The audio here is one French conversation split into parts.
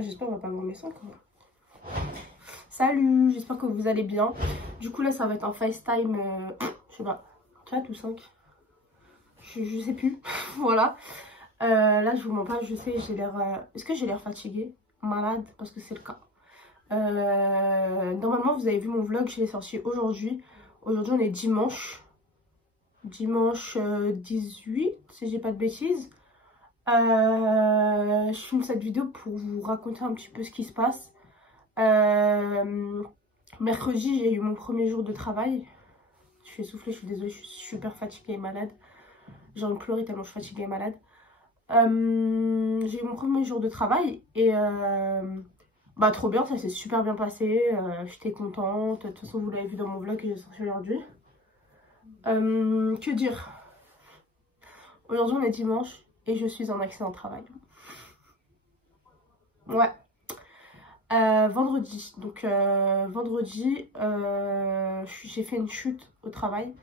J'espère qu'on va pas voir mes seins quand même. Salut, j'espère que vous allez bien. Du coup là ça va être un FaceTime, je sais pas, 4 ou 5. Je sais plus. Voilà. Là je vous mens pas, je sais, j'ai l'air... Est-ce que j'ai l'air fatiguée? Malade? Parce que c'est le cas. Normalement vous avez vu mon vlog, je l'ai sorti aujourd'hui. Aujourd'hui on est dimanche. Dimanche 18, si j'ai pas de bêtises. Je filme cette vidéo pour vous raconter un petit peu ce qui se passe. Mercredi, j'ai eu mon premier jour de travail. Je suis essoufflée, je suis désolée, je suis super fatiguée et malade. J'ai envie de pleurer tellement je suis fatiguée et malade. J'ai eu mon premier jour de travail et bah trop bien, ça s'est super bien passé. J'étais contente. De toute façon, vous l'avez vu dans mon vlog que j'ai sorti aujourd'hui. Que dire? Aujourd'hui, on est dimanche et je suis en accident de travail. Ouais. Vendredi, donc vendredi, j'ai fait une chute au travail.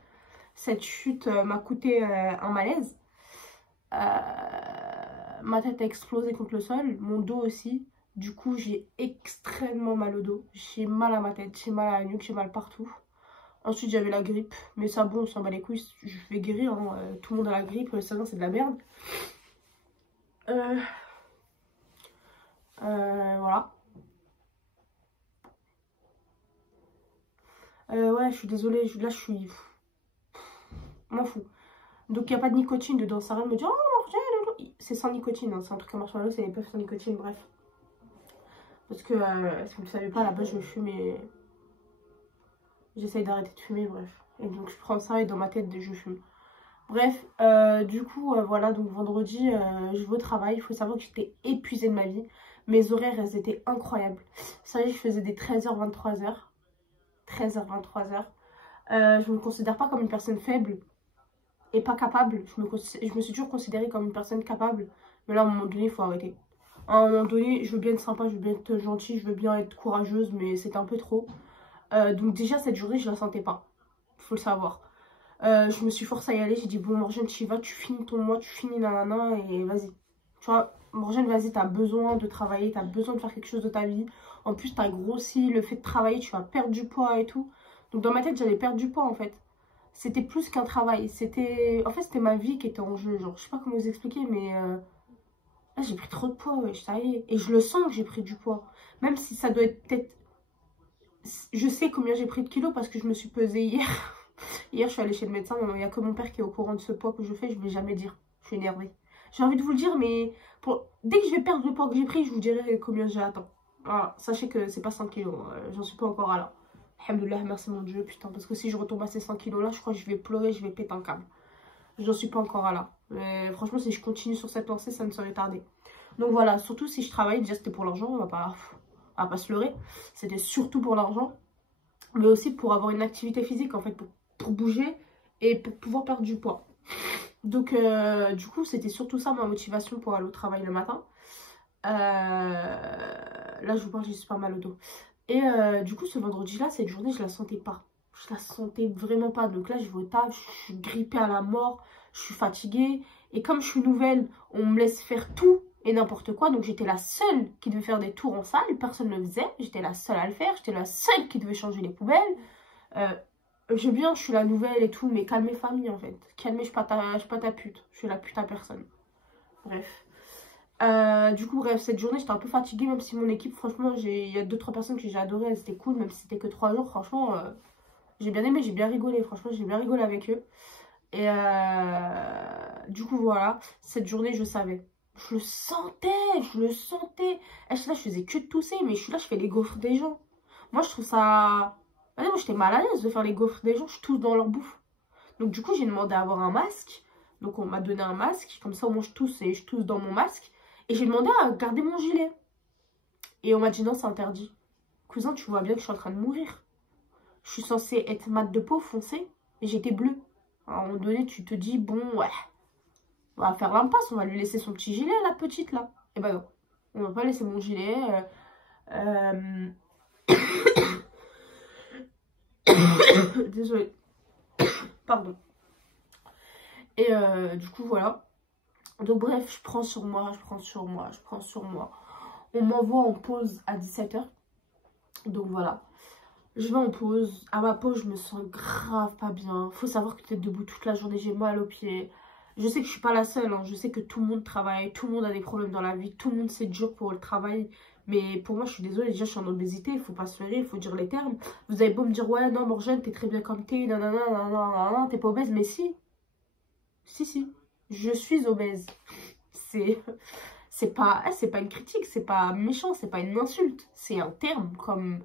Cette chute m'a coûté un malaise. Ma tête a explosé contre le sol, mon dos aussi. Du coup, j'ai extrêmement mal au dos. J'ai mal à ma tête, j'ai mal à la nuque, j'ai mal partout. Ensuite, j'avais la grippe. Mais ça, bon, on s'en bat les couilles, je vais guérir. Hein. Tout le monde a la grippe, ça, c'est de la merde. Voilà. Ouais, je suis désolée, là, je suis... m'en fous. Donc, il n'y a pas de nicotine dedans. Sarah me dit, oh, c'est sans nicotine. Hein. C'est un truc à marshmallow, c'est les puffs sans nicotine, bref. Parce que, si vous ne le savez pas, là-bas, je fume et... j'essaye d'arrêter de fumer, bref. Et donc, je prends ça et dans ma tête, je fume. Bref, du coup, voilà, donc vendredi, je vais au travail. Il faut savoir que j'étais épuisée de ma vie. Mes horaires, elles étaient incroyables. Ça y est, je faisais des 13h, 23h. 13h, 23h. Je me considère pas comme une personne faible et pas capable. Je me suis toujours considérée comme une personne capable. Mais là, à un moment donné, il faut arrêter. À un moment donné, je veux bien être sympa, je veux bien être gentille, je veux bien être courageuse, mais c'est un peu trop. Donc déjà, cette journée, je la sentais pas. Faut le savoir. Je me suis forcée à y aller. J'ai dit, bon, Morgane, tu y vas, tu finis ton mois, tu finis nanana, et vas-y. Tu vois, Morgane, vas-y, t'as besoin de travailler, t'as besoin de faire quelque chose de ta vie. En plus, t'as grossi, le fait de travailler, tu vas perdre du poids et tout. Donc dans ma tête, j'allais perdre du poids, en fait. C'était plus qu'un travail. En fait, c'était ma vie qui était en jeu. Genre, je sais pas comment vous expliquer, mais... là, j'ai pris trop de poids, ouais, ça y est. Et je le sens que j'ai pris du poids. Même si ça doit être peut-être... Je sais combien j'ai pris de kilos parce que je me suis pesée hier. Hier, je suis allée chez le médecin. Il n'y a que mon père qui est au courant de ce poids que je fais. Je ne vais jamais dire. Je suis énervée. J'ai envie de vous le dire, mais dès que je vais perdre le poids que j'ai pris, je vous dirai combien j'ai atteint. Voilà. Sachez que c'est pas 100 kilos. J'en suis pas encore à là. Alhamdoulilah, merci mon Dieu, putain. Parce que si je retombe à ces 100 kilos là, je crois que je vais pleurer, je vais péter un câble. J'en suis pas encore à là. Mais franchement, si je continue sur cette lancée, ça ne serait tardé. Donc voilà, surtout si je travaille, déjà c'était pour l'argent, on va pas se leurrer. C'était surtout pour l'argent, mais aussi pour avoir une activité physique en fait, pour bouger et pour pouvoir perdre du poids. Donc du coup, c'était surtout ça ma motivation pour aller au travail le matin. Là, je vous parle, j'ai super mal au dos. Et du coup, ce vendredi-là, cette journée, je la sentais pas. Je la sentais vraiment pas. Donc là, je vais au taf, je suis grippée à la mort, je suis fatiguée. Et comme je suis nouvelle, on me laisse faire tout et n'importe quoi. Donc j'étais la seule qui devait faire des tours en salle. Personne ne le faisait. J'étais la seule à le faire. J'étais la seule qui devait changer les poubelles. Je veux bien, je suis la nouvelle et tout, mais calmez famille en fait. Calmez, je suis pas ta pute. Je suis la pute à personne. Bref. Du coup, bref, cette journée, j'étais un peu fatiguée, même si mon équipe, franchement, il y a 2-3 personnes que j'ai adorées, elles étaient cool, même si c'était que 3 jours, franchement, j'ai bien aimé, j'ai bien rigolé, franchement, j'ai bien rigolé avec eux. Et du coup, voilà, cette journée, je savais. Je le sentais, je le sentais. Et je faisais que de tousser, mais je suis là, je fais les gaufres des gens. Moi, je trouve ça... Ah non, moi, j'étais mal à l'aise de faire les gaufres des gens, je tousse dans leur bouffe. Donc, du coup, j'ai demandé à avoir un masque. Donc, on m'a donné un masque, comme ça, au moins, je tousse et je tousse dans mon masque. Et j'ai demandé à garder mon gilet. Et on m'a dit non, c'est interdit. Cousin, tu vois bien que je suis en train de mourir. Je suis censée être mat de peau foncée et j'étais bleue. À un moment donné, tu te dis, bon, ouais, on va faire l'impasse, on va lui laisser son petit gilet, la petite, là. Et ben non, on va pas laisser mon gilet. Désolée. Pardon. Et du coup, voilà. Donc bref, je prends sur moi, je prends sur moi, je prends sur moi. On m'envoie en pause à 17h. Donc voilà. Je vais en pause. À ma pause, je me sens grave pas bien. Faut savoir que tu es debout toute la journée, j'ai mal aux pieds. Je sais que je suis pas la seule, hein. Je sais que tout le monde travaille, tout le monde a des problèmes dans la vie, tout le monde c'est dur pour le travail. Mais pour moi, je suis désolée, déjà je suis en obésité, il faut pas se leurrer, il faut dire les termes. Vous avez beau me dire, ouais, non, Morgane, t'es très bien comme t'es, nanana, nanana, t'es pas obèse, mais si. Si, je suis obèse. C'est pas une critique, c'est pas méchant, c'est pas une insulte. C'est un terme comme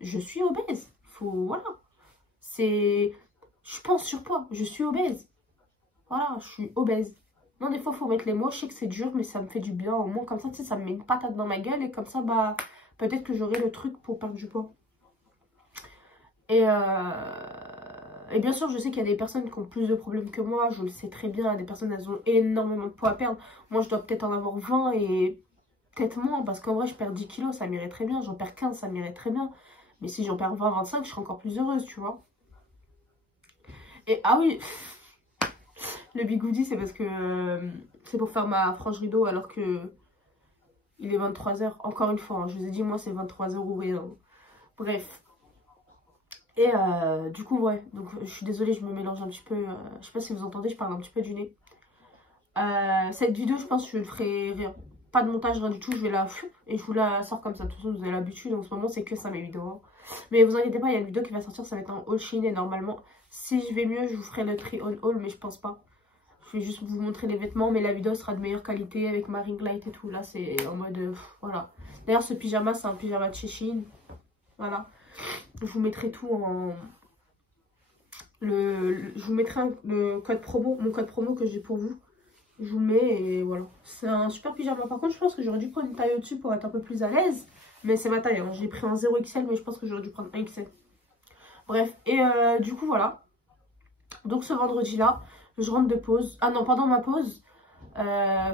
je suis obèse. Faut, voilà. C'est, je pense surpoids, je suis obèse. Voilà, je suis obèse. Non, des fois, il faut mettre les mots. Je sais que c'est dur, mais ça me fait du bien. Au moins, comme ça, tu sais, ça me met une patate dans ma gueule. Et comme ça, bah, peut-être que j'aurai le truc pour perdre du poids. Et bien sûr, je sais qu'il y a des personnes qui ont plus de problèmes que moi. Je le sais très bien. Des personnes, elles ont énormément de poids à perdre. Moi, je dois peut-être en avoir 20 et peut-être moins. Parce qu'en vrai, je perds 10 kilos, ça m'irait très bien. J'en perds 15, ça m'irait très bien. Mais si j'en perds 20, 25, je serai encore plus heureuse, tu vois. Et ah oui, le bigoudi, c'est parce que c'est pour faire ma frange rideau alors que il est 23h. Encore une fois, hein, je vous ai dit, moi, c'est 23h ou rien. Bref. Et du coup, ouais. Donc, je suis désolée, je me mélange un petit peu. Je sais pas si vous entendez, je parle un petit peu du nez. Cette vidéo, je pense que je ne ferai rien. Pas de montage, rien du tout. Je vais la et je vous la sors comme ça. De toute façon, vous avez l'habitude. En ce moment, c'est que ça, mes vidéos. Hein. Mais vous inquiétez pas, il y a une vidéo qui va sortir. Ça va être en haul Shein. Et normalement, si je vais mieux, je vous ferai le try on haul. Mais je pense pas. Je vais juste vous montrer les vêtements. Mais la vidéo sera de meilleure qualité avec ma ring light et tout. Là, c'est en mode... voilà. D'ailleurs, ce pyjama, c'est un pyjama de chez Shein. Voilà. Je vous mettrai tout en... je vous mettrai le code promo, mon code promo que j'ai pour vous. Je vous le mets et voilà. C'est un super pyjama. Par contre, je pense que j'aurais dû prendre une taille au-dessus pour être un peu plus à l'aise. Mais c'est ma taille. Hein. J'ai pris un 0XL, mais je pense que j'aurais dû prendre un XL. Bref, et du coup, voilà. Donc ce vendredi-là, je rentre de pause. Ah non, pendant ma pause,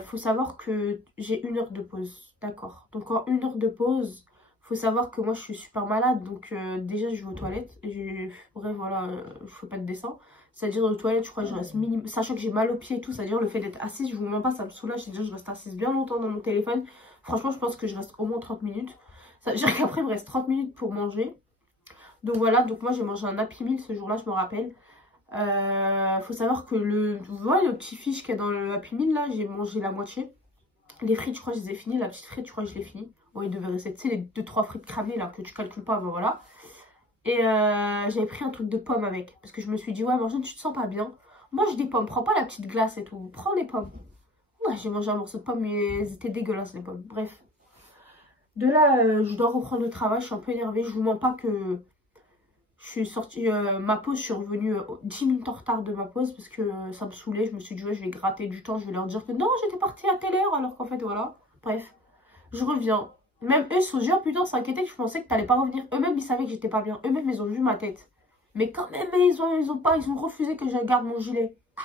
faut savoir que j'ai 1 heure de pause. D'accord. Donc en 1 heure de pause... Faut savoir que moi je suis super malade, donc déjà je vais aux toilettes. Bref, voilà, je fais pas de dessin. C'est-à-dire aux toilettes, je crois que je reste minimum. Sachant que j'ai mal aux pieds et tout, c'est-à-dire le fait d'être assise, je vous mens pas, ça me soulage. C'est-à-dire que je reste assise bien longtemps dans mon téléphone. Franchement, je pense que je reste au moins 30 minutes. Ça veut dire qu'après, il me reste 30 minutes pour manger. Donc voilà, donc moi j'ai mangé un Happy Meal ce jour-là, je me rappelle. Faut savoir que vous voyez le petit fiche qu'il y a dans le Happy Meal là, j'ai mangé la moitié. Les frites, je crois que je les ai finies. La petite frite, je crois que je l'ai finie. Bon, il devait rester, tu sais, les 2-3 frites cramées là que tu calcules pas, ben voilà. Et j'avais pris un truc de pomme avec. Parce que je me suis dit, ouais, Morgane, tu te sens pas bien. Mange des pommes, prends pas la petite glace et tout. Prends des pommes. Ouais, j'ai mangé un morceau de pomme, mais elles étaient dégueulasses les pommes. Bref. De là, je dois reprendre le travail. Je suis un peu énervée. Je vous mens pas que je suis sortie. Ma pause, je suis revenue 10 minutes en retard de ma pause parce que ça me saoulait. Je me suis dit, ouais, je vais gratter du temps. Je vais leur dire que non, j'étais partie à telle heure. Alors qu'en fait, voilà. Bref. Je reviens. Même eux, sont déjà putain s'inquiétaient que je pensais que t'allais pas revenir. Eux-mêmes, ils savaient que j'étais pas bien. Eux-mêmes, ils ont vu ma tête. Mais quand même, ils ont refusé que je garde mon gilet. Ah,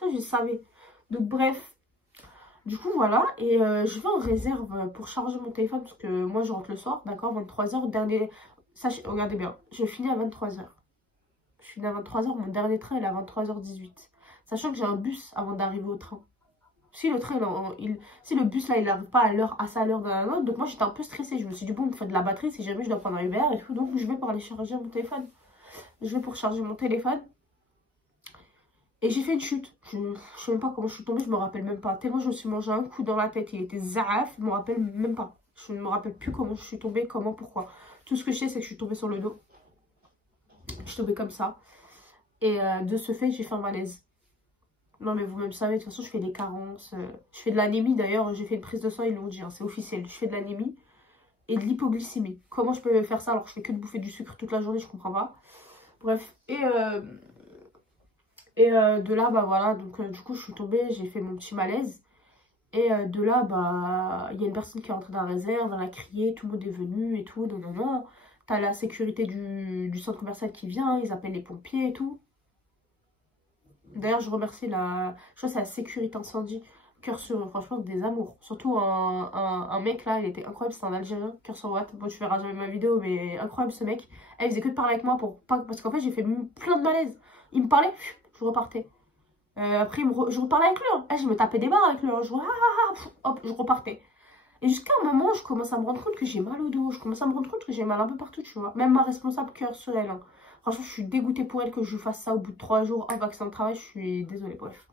ça, je savais. Donc, bref. Du coup, voilà. Et je vais en réserve pour charger mon téléphone. Parce que moi, je rentre le soir. D'accord, 23h. Dernier... Sachez, regardez bien. Je finis à 23h. Je finis à 23h. Mon dernier train, il est à 23h18. Sachant que j'ai un bus avant d'arriver au train. Si le train, si le bus là il n'arrive pas à l'heure, à sa l'heure, donc moi j'étais un peu stressée. Je me suis dit, bon, il me faut de la batterie si jamais je dois prendre un Uber et tout. Donc je vais pour aller charger mon téléphone. Je vais pour charger mon téléphone. Et j'ai fait une chute. Je sais même pas comment je suis tombée, je me rappelle même pas. Tellement je me suis mangé un coup dans la tête. Il était zaaf, je me rappelle même pas. Je ne me rappelle plus comment je suis tombée, comment, pourquoi. Tout ce que je sais, c'est que je suis tombée sur le dos. Je suis tombée comme ça. Et de ce fait, j'ai fait un malaise. Non mais vous-même savez, de toute façon je fais des carences, je fais de l'anémie d'ailleurs, j'ai fait une prise de sang, ils l'ont dit, hein, c'est officiel, je fais de l'anémie et de l'hypoglycémie. Comment je peux faire ça alors que je fais que de bouffer du sucre toute la journée, je comprends pas. Bref, et de là, bah voilà, donc du coup je suis tombée, j'ai fait mon petit malaise. Et de là, bah, il y a une personne qui est rentrée dans la réserve, elle a crié, tout le monde est venu et tout, non. T'as la sécurité du centre commercial qui vient, ils appellent les pompiers et tout. D'ailleurs, je remercie je crois que c'est la sécurité incendie. Cœur sur eux, franchement, des amours. Surtout un mec là, il était incroyable, c'était un Algérien, cœur sur Watt. Bon, tu verras jamais ma vidéo, mais incroyable ce mec. Elle faisait que de parler avec moi parce qu'en fait, j'ai fait plein de malaise. Il me parlait, je repartais. Après, je reparlais avec lui. Hein. Je me tapais des barres avec lui. Hein. Hop, je repartais. Et jusqu'à un moment, je commence à me rendre compte que j'ai mal au dos. Je commence à me rendre compte que j'ai mal un peu partout, tu vois. Même ma responsable cœur sur elle. Hein. Franchement, je suis dégoûtée pour elle que je fasse ça au bout de 3 jours. Un vaccin de travail, je suis désolée, bref.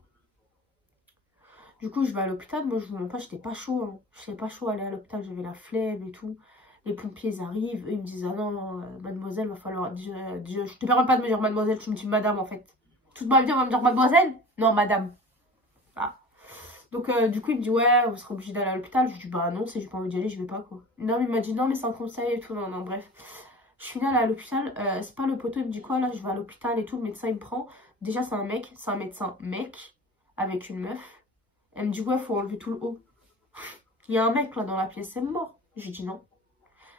Du coup, je vais à l'hôpital. Moi, je vous mens pas, j'étais pas chaud. Hein. J'étais pas chaud à aller à l'hôpital. J'avais la flemme et tout. Les pompiers, ils arrivent. Eux, ils me disent, ah non, non, mademoiselle, va falloir... je te permets pas de me dire mademoiselle, tu me dis madame, en fait. Toute ma vie, on va me dire mademoiselle? Non, madame. Ah. Donc, du coup, il me dit, ouais, vous serez obligé d'aller à l'hôpital. Je lui dis, bah non, si j'ai pas envie d'y aller, je vais pas, quoi. Non, mais il m'a dit, non, mais c'est un conseil et tout. Non, non, bref. Je suis là à l'hôpital. C'est pas le poteau, il me dit quoi, là, je vais à l'hôpital et tout. Le médecin, il me prend. Déjà, c'est un mec, c'est un médecin mec, avec une meuf. Elle me dit, ouais, faut enlever tout le haut. Il y a un mec, là, dans la pièce, c'est mort. Je lui dis, non.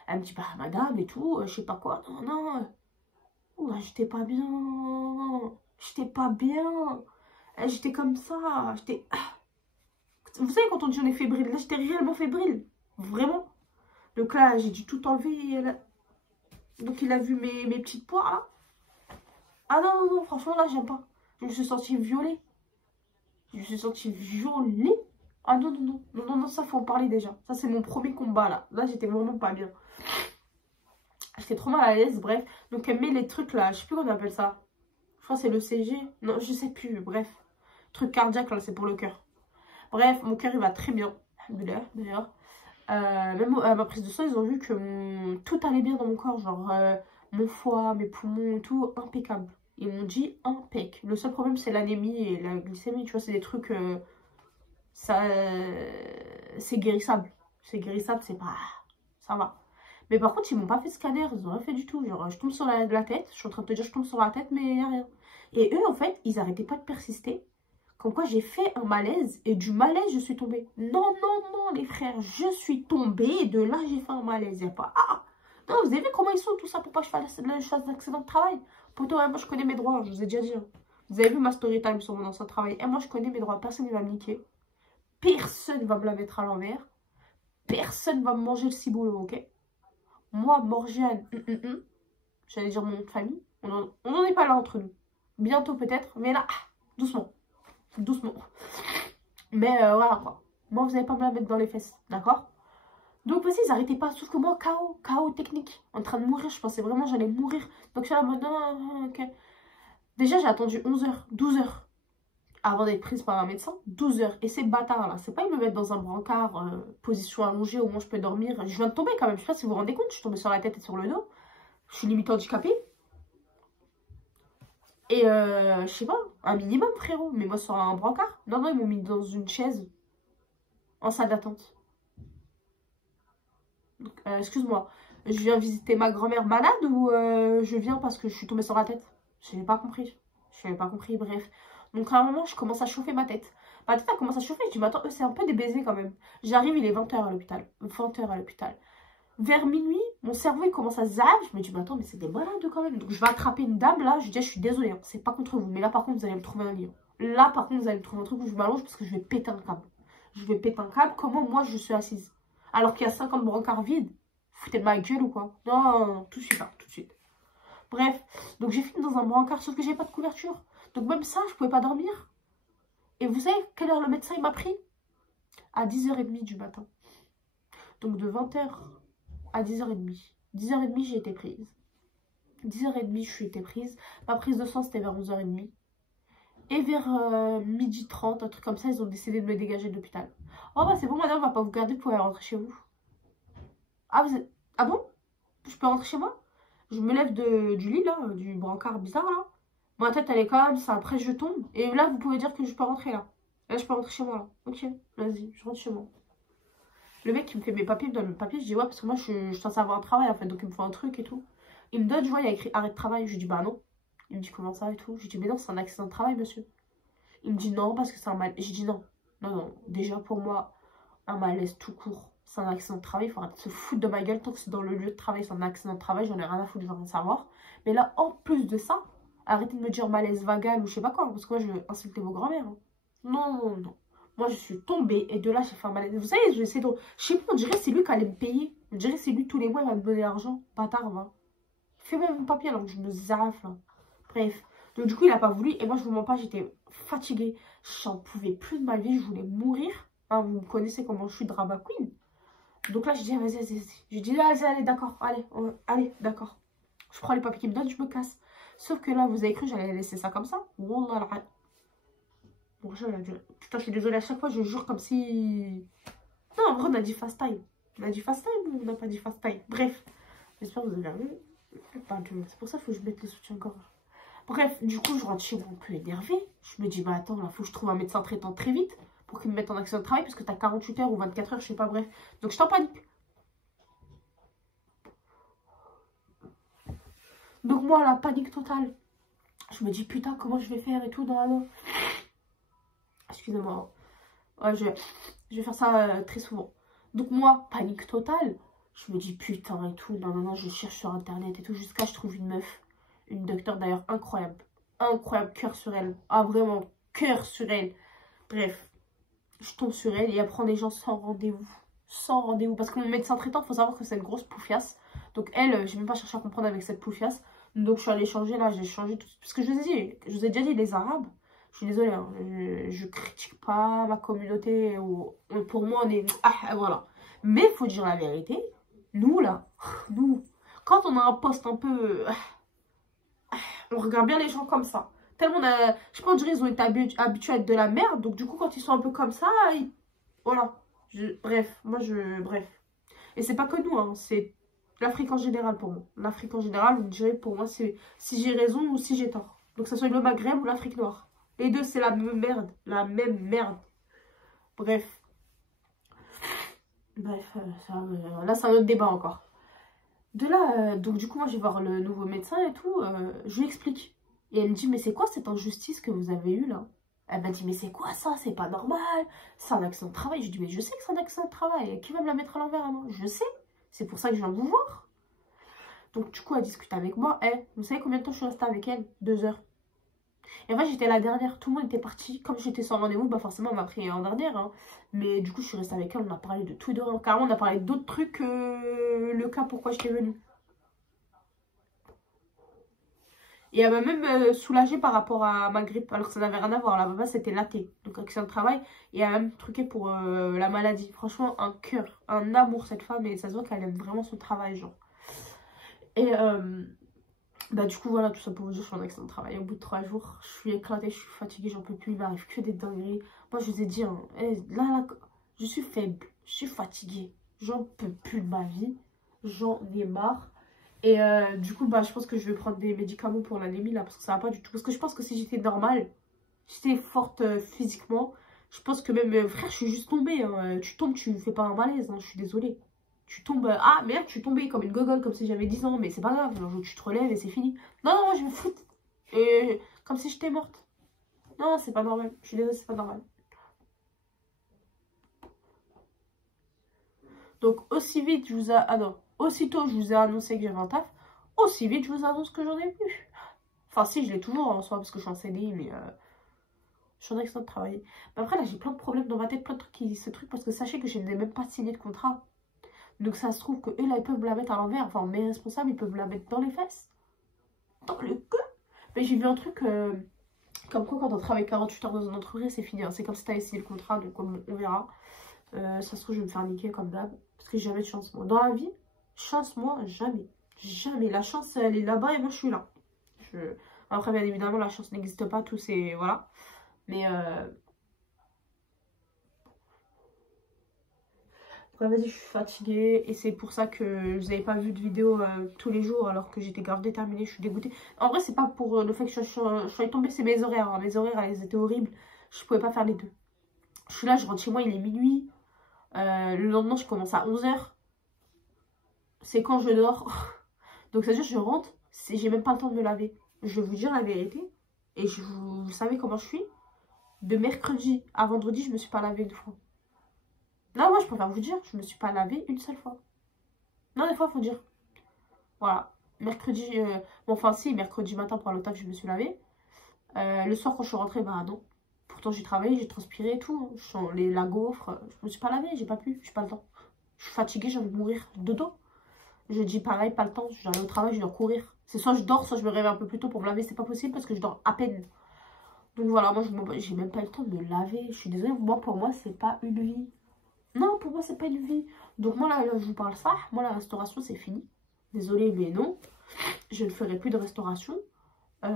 Elle me dit, bah, madame et tout, je sais pas quoi. Non, non. Ouh, j'étais pas bien. J'étais pas bien. J'étais comme ça. J'étais... Vous savez, quand on dit on est fébrile, là, j'étais réellement fébrile. Vraiment. Donc là, j'ai dû tout enlever. Donc il a vu mes petites poires, là. Ah non, non, non, franchement, là, j'aime pas. Je me suis sentie violée. Je me suis sentie violée. Ah non, non, non. Non, non, non, ça, faut en parler déjà. Ça, c'est mon premier combat, là. Là, j'étais vraiment pas bien. J'étais trop mal à l'aise, bref. Donc elle met les trucs, là. Je sais plus comment on appelle ça. Je crois que c'est le CG. Non, je sais plus, bref. Truc cardiaque, là, c'est pour le cœur. Bref, mon cœur, il va très bien. D'ailleurs. Même à ma prise de sang, ils ont vu que tout allait bien dans mon corps. Genre, mon foie, mes poumons et tout, impeccable. Ils m'ont dit impec. Le seul problème, c'est l'anémie et la glycémie. Tu vois, c'est des trucs... c'est guérissable. C'est guérissable, c'est pas... Ça va. Mais par contre, ils m'ont pas fait de scanner. Ils ont rien fait du tout. Genre, je tombe sur la tête. Je suis en train de te dire, je tombe sur la tête, mais il n'y a rien. Et eux, en fait, ils arrêtaient pas de persister. Comme quoi j'ai fait un malaise et du malaise je suis tombée. Non, non, non les frères, je suis tombée et de là j'ai fait un malaise. Il n'y a pas... Ah non, vous avez vu comment ils sont tout ça pour pas que je fasse d'accident de travail. Pourtant, moi je connais mes droits, je vous ai déjà dit. Hein. Vous avez vu ma story time sur mon ancien travail. Et moi je connais mes droits, personne ne va me niquer. Personne ne va me la mettre à l'envers. Personne ne va me manger le ciboulot, ok? Moi, Morgiane, j'allais dire mon nom de famille, on n'en est pas là entre nous. Bientôt peut-être, mais là, doucement. Doucement. Mais voilà quoi. Moi, vous n'allez pas me la mettre dans les fesses. D'accord? Donc, vas-y, ils n'arrêtaient pas. Sauf que moi, KO. KO technique. En train de mourir. Je pensais vraiment que j'allais mourir. Donc, je suis là, non, ok. Déjà, j'ai attendu 11 heures, 12 heures. Avant d'être prise par un médecin. 12 heures. Et ces bâtards là, c'est pas ils me mettent dans un brancard, position allongée, au moins je peux dormir. Je viens de tomber quand même. Je sais pas si vous vous rendez compte. Je suis tombée sur la tête et sur le dos. Je suis limite handicapée. Et je sais pas, un minimum frérot, mais moi sur un brancard. Non, non, ils m'ont mis dans une chaise en salle d'attente. Donc, excuse-moi, je viens visiter ma grand-mère malade ou je viens parce que je suis tombée sur la tête? Je n'avais pas compris. Je n'avais pas compris, bref. Donc à un moment, je commence à chauffer ma tête. Ma tête, elle commence à chauffer. Je dis, mais attends, c'est un peu des baisers quand même. J'arrive, il est 20 h à l'hôpital. 20 h à l'hôpital. Vers minuit, mon cerveau il commence à zap. Je me dis, mais attends, mais c'est des malades quand même. Donc je vais attraper une dame là. Je lui dis, je suis désolée, hein, c'est pas contre vous. Mais là, par contre, vous allez me trouver un lit. Là, par contre, vous allez me trouver un truc où je m'allonge parce que je vais péter un câble. Je vais péter un câble. Comment moi je suis assise? Alors qu'il y a 50 brancards vides. Foutez de ma gueule ou quoi? Non, non, non, tout de suite, hein, tout de suite. Bref, donc j'ai fini dans un brancard, sauf que j'ai pas de couverture. Donc même ça, je pouvais pas dormir. Et vous savez quelle heure le médecin il m'a pris? À 10 h 30 du matin. Donc de 20 h à 10 h 30. 10 h 30, j'ai été prise. 10 h 30, je suis été prise. Ma prise de sang, c'était vers 11 h 30. Et vers 12h30, un truc comme ça, ils ont décidé de me dégager de l'hôpital. Oh bah c'est bon, madame, on va pas vous garder, vous pouvez rentrer chez vous. Ah, vous êtes... Ah bon? Je peux rentrer chez moi? Je me lève du lit, là, du brancard bizarre, là. Ma tête, elle est quand même ça. Après, je tombe. Et là, vous pouvez dire que je peux rentrer, là. Là, je peux rentrer chez moi, là. Ok, vas-y, je rentre chez moi. Le mec qui me fait mes papiers, il me donne mes papiers. Je dis, ouais, parce que moi, je suis censée avoir un travail, en fait. Donc, il me faut un truc et tout. Il me donne, je vois, il y a écrit arrêt de travail. Je lui dis, bah non. Il me dit, comment ça et tout. Je lui dis, mais non, c'est un accident de travail, monsieur. Il me dit, non, parce que c'est un mal. J'ai dit, non. Non, non. Déjà, pour moi, un malaise tout court, c'est un accident de travail. Il faut arrêter de se foutre de ma gueule. Tant que c'est dans le lieu de travail, c'est un accident de travail. J'en ai rien à foutre, je veux rien savoir. Mais là, en plus de ça, arrêtez de me dire malaise vagal ou je sais pas quoi. Parce que moi, je vais insulter vos grands-mères. Hein. Non, non, non. Moi, je suis tombée et de là, j'ai fait un malaise. Vous savez, je vais essayer de... Je sais pas, on dirait que c'est lui qui allait me payer. On dirait que c'est lui, tous les mois, il va me donner l'argent. Bâtard, va. Fais-moi mon papier alors que je me zaffe, là. Bref. Donc, du coup, il a pas voulu. Et moi, je vous mens pas, j'étais fatiguée. J'en pouvais plus de ma vie. Je voulais mourir. Hein, vous me connaissez comment je suis drama queen. Donc là, je dis, ah, vas-y, vas-y, vas-y. Je dis, allez, allez, d'accord, allez, allez, d'accord. Je prends les papiers qu'il me donne, je me casse. Sauf que là, vous avez cru, j'allais laisser ça comme ça. Wallah, bon, putain, je suis désolée, à chaque fois, je jure comme si... Non, en vrai, on a dit fast time. On a dit fast time ou on n'a pas dit fast time? Bref, j'espère que vous avez vu. C'est pour ça qu'il faut que je mette les soutiens-gorge. Bref, du coup, je rentre chez moi un peu énervée. Je me dis, bah attends, là, faut que je trouve un médecin traitant très vite pour qu'il me mette en action de travail parce que t'as 48 heures ou 24 heures, je sais pas, bref. Donc, je t'en panique. Donc, moi, la panique totale. Je me dis, putain, comment je vais faire et tout dans la main. Excusez-moi. Ouais, je vais faire ça très souvent. Donc, moi, panique totale. Je me dis, putain et tout. Non, non, non, je cherche sur internet et tout. Jusqu'à je trouve une meuf. Une docteure d'ailleurs incroyable. Incroyable, cœur sur elle. Ah, vraiment, cœur sur elle. Bref, je tombe sur elle et elle prend des gens sans rendez-vous. Sans rendez-vous. Parce que mon médecin traitant, il faut savoir que c'est une grosse poufiasse. Donc, elle, j'ai même pas cherché à comprendre avec cette poufiasse. Donc, je suis allée changer là. J'ai changé tout. Parce que je vous ai dit, je vous ai déjà dit, les Arabes. Je suis désolée, hein, je critique pas ma communauté. Pour moi, on est... Ah, voilà. Mais il faut dire la vérité. Nous, là, nous, quand on a un poste un peu... On regarde bien les gens comme ça. Tellement, je sais pas, on dirait qu'ils ont été habitués à être de la merde. Donc, du coup, quand ils sont un peu comme ça, voilà. Bref, bref. Et c'est pas que nous, hein, c'est l'Afrique en général pour moi. L'Afrique en général, vous direz pour moi, c'est si j'ai raison ou si j'ai tort. Donc, que ce soit le Maghreb ou l'Afrique noire. Les deux, c'est la même merde. La même merde. Bref. Bref, là, c'est un autre débat encore. De là, donc du coup, moi, je vais voir le nouveau médecin et tout. Je lui explique. Et elle me dit, mais c'est quoi cette injustice que vous avez eue, là? Elle m'a dit, mais c'est quoi ça? C'est pas normal. C'est un accident de travail. Je lui dis, mais je sais que c'est un accident de travail. Qui va me la mettre à l'envers à moi? Je sais. C'est pour ça que je viens vous voir. Donc, du coup, elle discute avec moi. Vous savez combien de temps je suis restée avec elle? 2 heures. Et en fait, j'étais la dernière, tout le monde était parti. Comme j'étais sans rendez-vous, bah forcément, on m'a pris en dernière. Hein. Mais du coup, je suis restée avec elle, on a parlé de tout et de rien. Carrément, on a parlé d'autres trucs que le cas pourquoi j'étais venue. Et elle m'a même soulagée par rapport à ma grippe, alors que ça n'avait rien à voir. Là-bas, c'était laté, donc accident de travail. Et elle m'a même truqué pour la maladie. Franchement, un cœur, un amour, cette femme. Et ça se voit qu'elle aime vraiment son travail, genre. Et... bah du coup voilà, tout ça pour vous dire, je suis en accident de travail. Au bout de 3 jours, je suis éclatée, je suis fatiguée, j'en peux plus, il m'arrive que des dingueries. Moi je vous ai dit, hein, là, je suis faible, je suis fatiguée, j'en peux plus de ma vie, j'en ai marre. Et du coup bah je pense que je vais prendre des médicaments pour l'anémie là, parce que ça va pas du tout. Parce que je pense que si j'étais normale, j'étais forte physiquement, je pense que même, frère, je suis juste tombée, hein. Tu tombes, tu fais pas un malaise, hein, je suis désolée. Tu tombes, ah merde, tu tombais comme une gogole, comme si j'avais 10 ans, mais c'est pas grave, un jour tu te relèves et c'est fini. Non, non, moi je me fous. Et comme si j'étais morte. Non, c'est pas normal, je suis désolée, c'est pas normal. Donc, aussi vite, je vous ai. Ah non, aussitôt je vous ai annoncé que j'avais un taf, aussi vite je vous annonce que j'en ai plus. Enfin, si, je l'ai toujours en soi, parce que je suis en CDI, mais je suis en accident de travail. Mais après, là, j'ai plein de problèmes dans ma tête, plein de trucs qui se truc, parce que sachez que je n'ai même pas signé de contrat. Donc ça se trouve que eux là ils peuvent la mettre à l'envers. Enfin mes responsables ils peuvent la mettre dans les fesses. Dans le cul. Mais j'ai vu un truc comme quoi quand on travaille 48 heures dans une entreprise c'est fini. Hein. C'est comme si t'avais signé le contrat donc on verra. Ça se trouve je vais me faire niquer comme d'hab. Parce que j'ai jamais de chance moi. Dans la vie, chance moi jamais. Jamais. La chance elle est là-bas et moi je suis là. Après bien évidemment la chance n'existe pas. Tout c'est... Voilà. Mais ouais, vas-y, je suis fatiguée et c'est pour ça que vous n'avez pas vu de vidéo tous les jours alors que j'étais grave déterminée, je suis dégoûtée. En vrai, c'est pas pour le fait que je sois tombée, c'est mes horaires. Hein. Mes horaires, elles étaient horribles. Je pouvais pas faire les deux. Je suis là, je rentre chez moi, il est minuit. Le lendemain, je commence à 11 h. C'est quand je dors. Donc, c'est-à-dire je rentre, j'ai même pas le temps de me laver. Je vais vous dire la vérité. Et vous savez comment je suis. De mercredi à vendredi, je me suis pas lavée une fois. Non, moi, je préfère vous dire, je me suis pas lavée une seule fois. Non, des fois, il faut dire. Voilà. Mercredi, bon, enfin, si, mercredi matin pour le taf, je me suis lavée. Le soir, quand je suis rentrée, bah non. Pourtant, j'ai travaillé, j'ai transpiré et tout. La gaufre, je me suis pas lavée, j'ai pas pu, j'ai pas le temps. Je suis fatiguée, j'ai envie de mourir de dos. Je dis pareil, pas le temps, j'arrive au travail, je dois courir. C'est soit je dors, soit je me réveille un peu plus tôt pour me laver. C'est pas possible parce que je dors à peine. Donc voilà, moi, j'ai même pas le temps de me laver. Je suis désolée, moi, pour moi, c'est pas une vie. Non, pour moi, c'est pas une vie. Donc moi, là, je vous parle ça. Moi, la restauration, c'est fini. Désolée, mais non. Je ne ferai plus de restauration. Par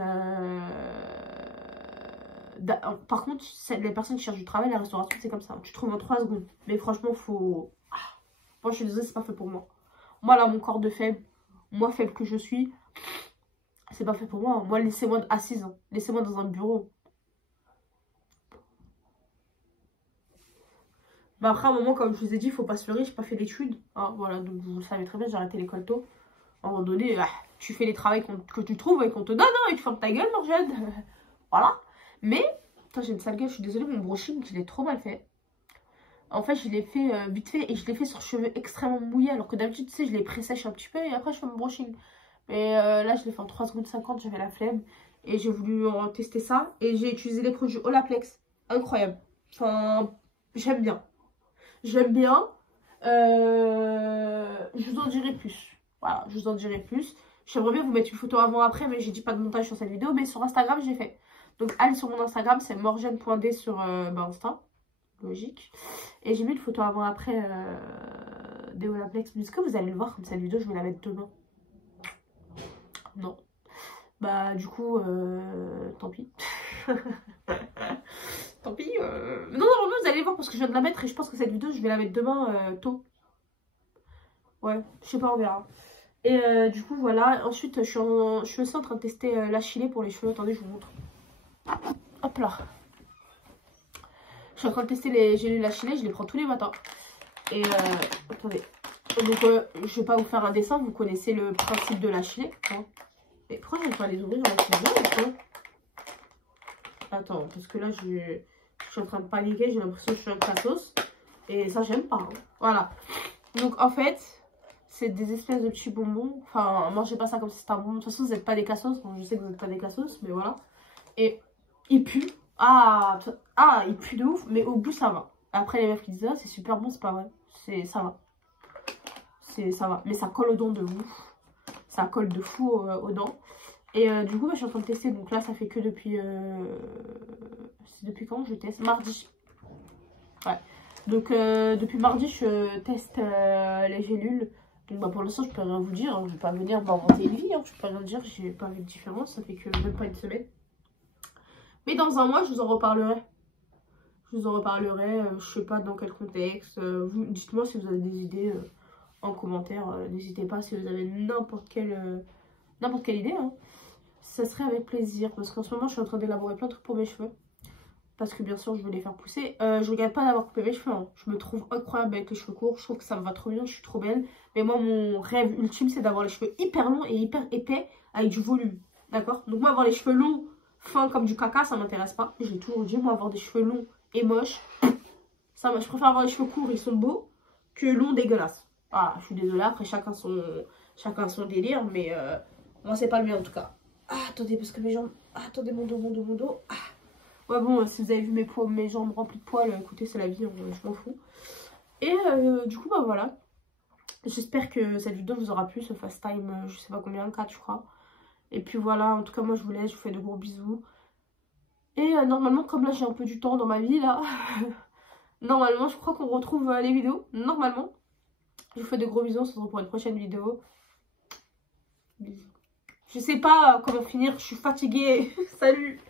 contre, les personnes qui cherchent du travail, la restauration, c'est comme ça. Tu trouves en 3 secondes. Mais franchement, faut... Moi, je suis désolée, c'est pas fait pour moi. Moi, là, mon corps de faible, moi, faible que je suis, c'est pas fait pour moi. Moi, laissez-moi assise. Hein. Laissez-moi dans un bureau. Mais après, à un moment, comme je vous ai dit, il faut pas se leurrer, j'ai pas fait d'études. Hein, voilà, donc vous le savez très bien, j'ai arrêté l'école tôt. À un moment donné, tu fais les travaux que tu trouves et qu'on te donne, hein, et tu fermes ta gueule, Morgane. Voilà. Mais, putain, j'ai une sale gueule, je suis désolée, mon brushing, je l'ai trop mal fait. En fait, je l'ai fait vite fait et je l'ai fait sur cheveux extrêmement mouillés. Alors que d'habitude, tu sais, je les pré-sèche un petit peu et après, je fais mon brushing. Mais là, je l'ai fait en 3 secondes 50, j'avais la flemme. Et j'ai voulu tester ça. Et j'ai utilisé les produits Olaplex. Incroyable. Enfin, j'aime bien. J'aime bien. Je vous en dirai plus. Voilà, je vous en dirai plus. J'aimerais bien vous mettre une photo avant-après, mais j'ai dit pas de montage sur cette vidéo. Mais sur Instagram, j'ai fait. Donc, allez sur mon Instagram, c'est morgane.d sur Insta. Logique. Et j'ai mis une photo avant-après des Olaplex. Mais est-ce que vous allez le voir comme cette vidéo, je vais la mettre demain? Non. Bah, du coup, tant pis. Tant pis. Non, normalement, vous allez le voir parce que je viens de la mettre et je pense que cette vidéo, je vais la mettre demain tôt. Ouais, je sais pas, on verra. Et du coup, voilà. Ensuite, je suis aussi en train de tester la Chilée pour les cheveux. Attendez, je vous montre. Hop là. Je suis en train de tester les gélules la Chilée. Je les prends tous les matins. Et attendez. Donc, je vais pas vous faire un dessin. Vous connaissez le principe de la Chilée. Hein. Et pourquoi je ne vais pas les ouvrir avec les yeux? Attends, parce que là, je suis en train de paniquer. J'ai l'impression que je suis un cassos. Et ça, j'aime pas. Hein. Voilà. Donc, en fait, c'est des espèces de petits bonbons. Enfin, mangez pas ça comme si c'était un bonbon. De toute façon, vous n'êtes pas des cassos. Donc, je sais que vous n'êtes pas des cassos, mais voilà. Et il pue. Ah, il pue de ouf. Mais au bout, ça va. Après, les meufs qui disent, ah, c'est super bon, c'est pas vrai. Ça va. Ça va. Mais ça colle aux dents de ouf. Ça colle de fou aux dents. Et du coup, bah, je suis en train de tester. Donc là, ça fait que depuis... C'est depuis quand je teste? Mardi. Ouais. Donc depuis mardi, je teste les gélules. Donc bah, pour l'instant, je peux rien vous dire. Hein. Je vais pas venir m'inventer une vie. Hein. Je peux pas rien dire. J'ai pas vu de différence. Ça fait que même pas une semaine. Mais dans un mois, je vous en reparlerai. Je vous en reparlerai. Je sais pas dans quel contexte. Dites-moi si vous avez des idées en commentaire. N'hésitez pas si vous avez n'importe quelle idée. Hein. Ça serait avec plaisir. Parce qu'en ce moment, je suis en train d'élaborer plein de trucs pour mes cheveux. Parce que bien sûr, je veux les faire pousser. Je regrette pas d'avoir coupé mes cheveux. Hein. Je me trouve incroyable avec les cheveux courts. Je trouve que ça me va trop bien. Je suis trop belle. Mais moi, mon rêve ultime, c'est d'avoir les cheveux hyper longs et hyper épais avec du volume. D'accord? Donc moi, avoir les cheveux longs, fins comme du caca, ça m'intéresse pas. J'ai toujours dit, moi, avoir des cheveux longs et moches, ça, je préfère avoir les cheveux courts, ils sont beaux, que longs, dégueulasses. Voilà, je suis désolée. Après, chacun son délire. Mais moi, c'est pas le mien en tout cas. Ah, attendez, parce que mes jambes... Ah, attendez, mon dos. Ah. Ouais, bon, si vous avez vu mes jambes remplies de poils, écoutez, c'est la vie, je m'en fous. Et du coup, bah voilà. J'espère que cette vidéo vous aura plu, ce fast time, je sais pas combien, 4 je crois. Et puis voilà, en tout cas, moi je vous laisse, je vous fais de gros bisous. Et normalement, comme là j'ai un peu du temps dans ma vie, là, normalement, je crois qu'on retrouve les vidéos, normalement. Je vous fais de gros bisous, on se retrouve pour une prochaine vidéo. Bisous. Je sais pas comment finir, je suis fatiguée. Salut!